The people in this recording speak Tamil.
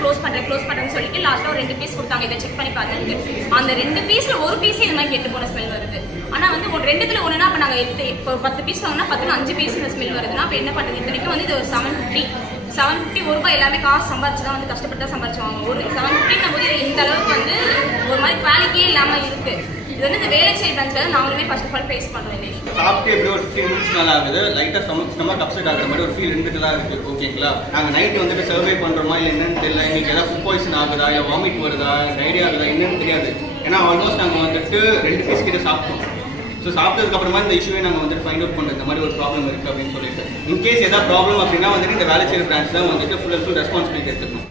க்ளோஸ் பண்ணுறேன்னு சொல்லிட்டு லாஸ்ட்டாக ஒரு 2 பீஸ் கொடுத்தாங்க, இதை செக் பண்ணி பார்த்துட்டு. அந்த 2 பீஸ்ல ஒரு பீஸே இது மாதிரி கெட்டு போன ஸ்மெல் வருது. ஆனால் வந்து ஒரு 2த்துல ஒன்றுனா அப்போ நாங்கள் இப்போ 10 பீஸ் வாங்கினா 10ல் 5 பீஸ் இந்த ஸ்மெல் வருதுன்னா அப்போ என்ன பண்ணுறது? இத்தனைக்கும் வந்து இது ஒரு 750 1 ரூபாய் எல்லாமே காசு சம்பாரிச்சு தான் வந்து கஷ்டப்பட்டு தான் சம்பாரிச்சுவாங்க. ஒரு 750 போது இந்த அளவுக்கு வந்து ஒரு மாதிரி குவாலிட்டியே இல்லாமல் இருக்கு. இது வந்து இந்த வேலைச்சேரி பிரான்ச்சில் நாங்களுமே ஃபர்ஸ்ட் ஆஃப் ஆல் ஃபேஸ் பண்ணுறோம். சாப்பிட்டு எப்படி ஒரு 15 மினிட்ஸ் மேலே ஆகுது, லைட்டாக ஸ்டொமக் அப்செட் ஆகிற மாதிரி ஒரு ஃபீல் இருந்துட்டு தான் இருக்குது. ஓகேங்களா, நாங்கள் நைட்டு வந்துட்டு சர்வே பண்ணுறோமா இல்லை என்னன்னு தெரியல, எங்களுக்கு ஏதாவது ஃபுட் பாய்சன் ஆகுதா இல்லை வாமிட் வருதா டைரியா ஆகுதா என்னன்னு தெரியாது. ஏன்னா ஆல்மோஸ்ட் நாங்கள் வந்துட்டு 2 பீஸ் கிட்ட சாப்பிட்டோம். ஸோ சாப்பிட்டதுக்கப்புறமா இந்த இஷ்யூவே நாங்கள் வந்துட்டு ஃபைண்ட் அவுட் பண்ணுறது இந்த மாதிரி ஒரு ப்ராப்ளம் இருக்குது அப்படின்னு சொல்லிட்டு. இன்கேஸ் ஏதாவது ப்ராப்ளம் அப்படின்னா வந்துட்டு இந்த வேலைச்சேரி பிரான்ச் தான் வந்துட்டு ஃபுல் அண்ட் ஃபுல் ரெஸ்பான்சிபிலிட்டி எடுத்துக்கணும்.